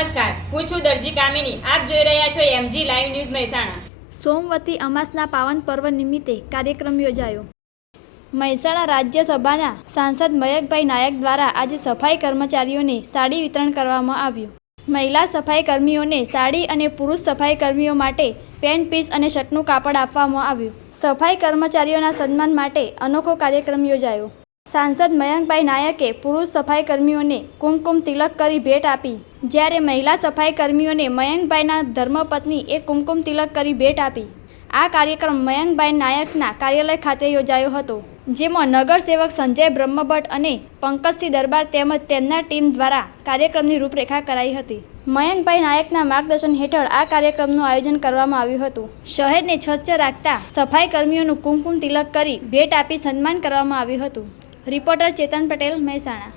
હું છું દરજી કામિની. આપ જોઈ રહ્યા છો એમજી લાઈવ ન્યૂઝ મહેસાણા. સોમવતી અમાસના પાવન પર્વ નિમિત્તે કાર્યક્રમ યોજાયો. મહેસાણા રાજ્યસભાના સાંસદ મયંકભાઈ નાયક દ્વારા આજે સફાઈ કર્મચારીઓને સાડી વિતરણ કરવામાં આવ્યું. મહિલા સફાઈ કર્મીઓને સાડી અને પુરુષ સફાઈ કર્મીઓ માટે પેન્ટ પીસ અને શર્ટનું કાપડ આપવામાં આવ્યું. સફાઈ કર્મચારીઓના સન્માન માટે અનોખો કાર્યક્રમ યોજાયો. સાંસદ મયંકભાઈ નાયકે પુરુષ સફાઈ કર્મીઓને કુમકુમ તિલક કરી ભેટ આપી જ્યારે મહિલા સફાઈ કર્મીઓને મયંકભાઈના ધર્મપત્ની એ કુમકુમ તિલક કરી ભેટ આપી, આ કાર્યક્રમ મયંકભાઈ નાયકના કાર્યાલય ખાતે યોજાયો હતો, જેમાં નગરસેવક સંજય બ્રહ્મભટ્ટ અને પંકજસિંહ દરબાર તેમજ તેમના ટીમ દ્વારા કાર્યક્રમની રૂપરેખા કરાઈ હતી. મયંકભાઈ નાયકના માર્ગદર્શન હેઠળ આ કાર્યક્રમનું આયોજન કરવામાં આવ્યું હતું. શહેરને સ્વચ્છ રાખતા સફાઈ કર્મીઓનું કુમકુમ તિલક કરી ભેટ આપી સન્માન કરવામાં આવ્યું હતું. રિપોર્ટર ચેતન પટેલ, મહેસાણા.